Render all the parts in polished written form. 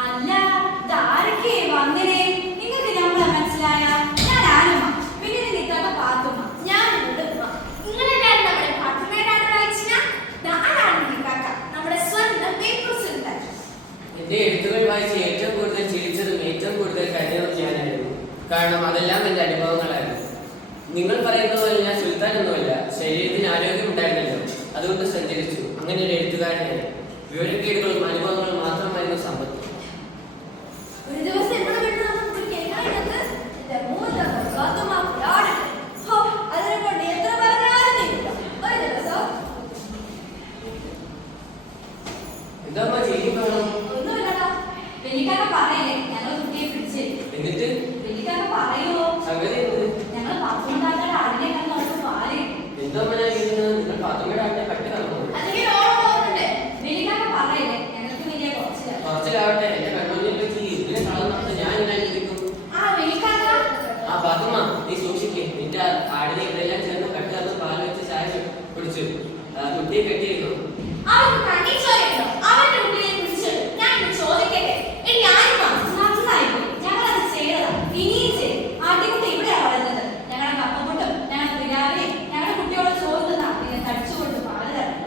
അല്ല ഇതാരൊക്കെ വന്നിനെ? നിങ്ങൾക്ക് നമ്മളെ മനസ്സിലായ? ഞാൻ ആരുമ, പിന്നെ നിൽക്കാത്ത പാത്തുമ്മ. ഞാൻ നിങ്ങളെല്ലാവരും നമ്മുടെ പാത്തുമ്മയുടെ വായിച്ചിന ആരാണ് നിൽക്കാത്ത നമ്മുടെ സ്വന്തം പ്രസിഡന്റ്. എന്റെ എഴുത്തുകൾ വായിച്ച് ഏറ്റവും കൂടുതൽ ചിരിച്ചതും ഏറ്റവും കൂടുതൽ കരുതലും ഞാനായിരുന്നു. കാരണം അതെല്ലാം എന്റെ അനുഭവങ്ങളായിരുന്നു. നിങ്ങൾ പറയുന്നത് പോലെ ഞാൻ സുൽത്താനൊന്നുമല്ല. ശരീരത്തിന് ആരോഗ്യം ഉണ്ടായിരുന്നല്ലോ, അതുകൊണ്ട് സഞ്ചരിച്ചു. അങ്ങനെ ഒരു എഴുത്തുകാരനായി. വിവരക്കേടുകളും അനുഭവങ്ങളും മാത്രമായിരുന്നു സമ്പത്ത്. ഒരു ദിവസം എവിടെ വീട്ടിൽ നമുക്ക് കേൾക്കാനുണ്ട് അതിനെ കൊണ്ട് എത്ര പറഞ്ഞാലും ഒരു ദിവസം എന്താ ചെയ്യുമ്പോഴും ഒന്നുമില്ലടാ. വെലിക്കാക്ക പറയല്ലേ ഞങ്ങൾ കുട്ടിയെ പിടിച്ച്. എന്നിട്ട് വെലിക്കാക്ക പറയുമോ സംഗതി ഞങ്ങൾ പത്തുണ്ടാക്കാൻ ആടിനെ കണ്ട് അവർക്ക് പാല് എന്താ നിങ്ങൾ പാത്തുമ്മയുടെ ആടിനെ കട്ടി തന്നു. അല്ലെങ്കിൽ ഓണം പോകുന്നുണ്ട്. വെലിക്കാക്ക പറയല്ലേ ഞങ്ങൾക്ക് വലിയ കുറച്ചിലാവട്ടെ. എന്റെ കണ്ണൂരിൽ വെച്ച് ഇതിനെ കളഞ്ഞാൽ ഞാൻ ഇരിക്കും. ആ പാത്തുമ്മ, നീ സൂക്ഷിക്കേ. നിന്റെ ആടിനെ ഇവിടെയെല്ലാം ചേർന്ന് കട്ടി തന്നു പാല് വെച്ച് ചായ കുടിച്ചു. കുട്ടിയെ കെട്ടിയിരുന്നു. ഞങ്ങളത് ചെയ്യണം. ഇനിയും ചെയ്യും. ആദ്യകുട്ടി ഇവിടെയാണ് വളരുന്നത്. ഞങ്ങളുടെ കപ്പമുട്ടും ഞങ്ങളുടെ പിരാവിനെ ഞങ്ങളുടെ കുട്ടിയോട് ചോറ് തന്നാ പിന്നെ തടിച്ചുകൊണ്ട് പാല് തരണം.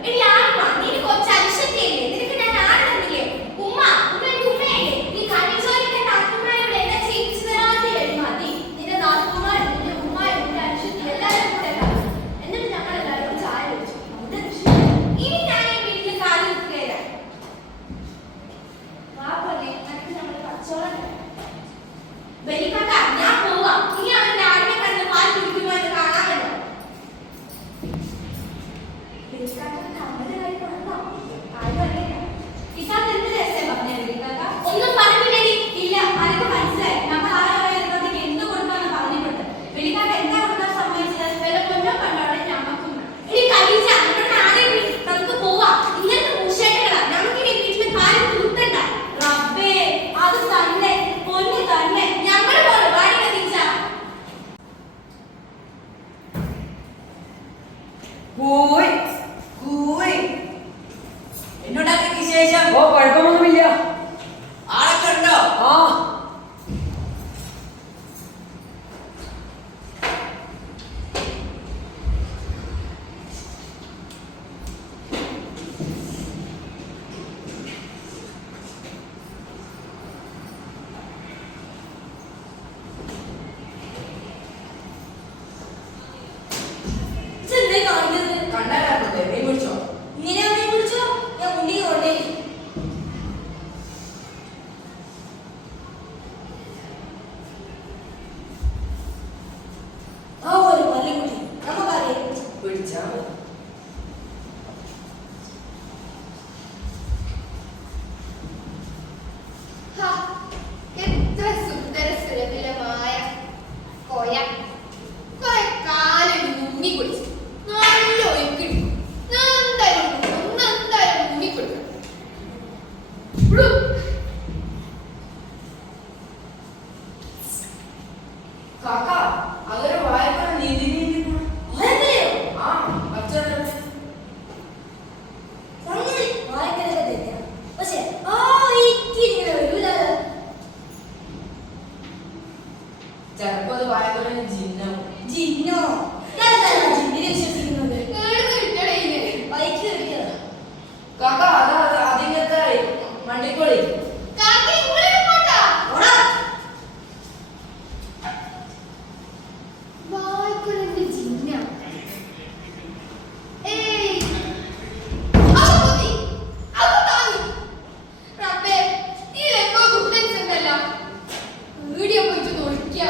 എന്നോടൊക്കെ വിശേഷം? ഓ, കുഴപ്പമൊന്നുമില്ല. ആളൊക്കെ ഉണ്ടോ? ആ, കണ്ടാലേ നീ വിളിച്ചോ? പിടിച്ചാ എത്ര സുന്ദര സുരഭിലമായ കോയ കുറെ കാലം മുങ്ങി കുടിച്ചു. നല്ല ഒഴുക്കിട്ടു. എന്തായാലും മുങ്ങി കുടിക്കണം. കാക്ക അതൊരു വായ്പ നീതി ആ അച്ഛൻ പക്ഷെ വരൂല. ചിലപ്പോ അത് വായ്പ ജിന്നോ ജിന്നോ? ജിന്നിനെ വിശ്വസിക്കുന്നത് ബൈക്ക് കളിക്കുന്നത്. കാക്ക അതാ അതിങ്ങനത്തെ മണ്ടിക്കോളി. വീഡിയോ പോയിട്ട് നോക്കിയാ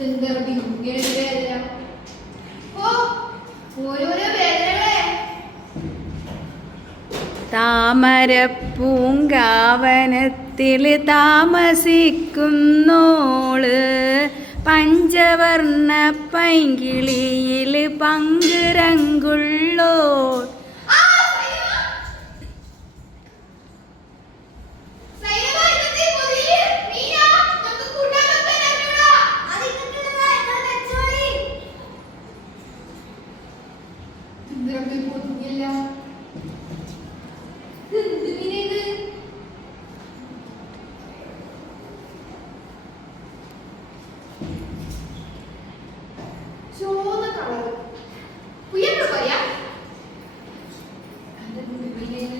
ഇതെന്താ ഇങ്ങനെ ഒരു വേദന? ഓ, ഓരോരോ വേദനകളെ. താമരപ്പൂങ്കാവനത്തിൽ താമസിക്കുന്നോള് പഞ്ചവർണ്ണ പൈങ്കിളിയിൽ പങ്കുരങ്കുള്ളോൾ. ആ, സൈനബ. സൈനബ, ഇന്നത്തെ പൊതിയിൽ മീന, നമുക്ക് കൂട്ടാൻ വെക്കാൻ അറിഞ്ഞൂടാ. ഇതെന്താ ഈ പൊതിയല്ല? ഇതെന്ത് മീനാ ഇത്? ചുവന്ന കളറ്. പുയ്യന്നോ പറയാ? അതെന്ത് മീനാ ഇത്?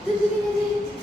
ഇതെന്ത് മീനാ ഇത്?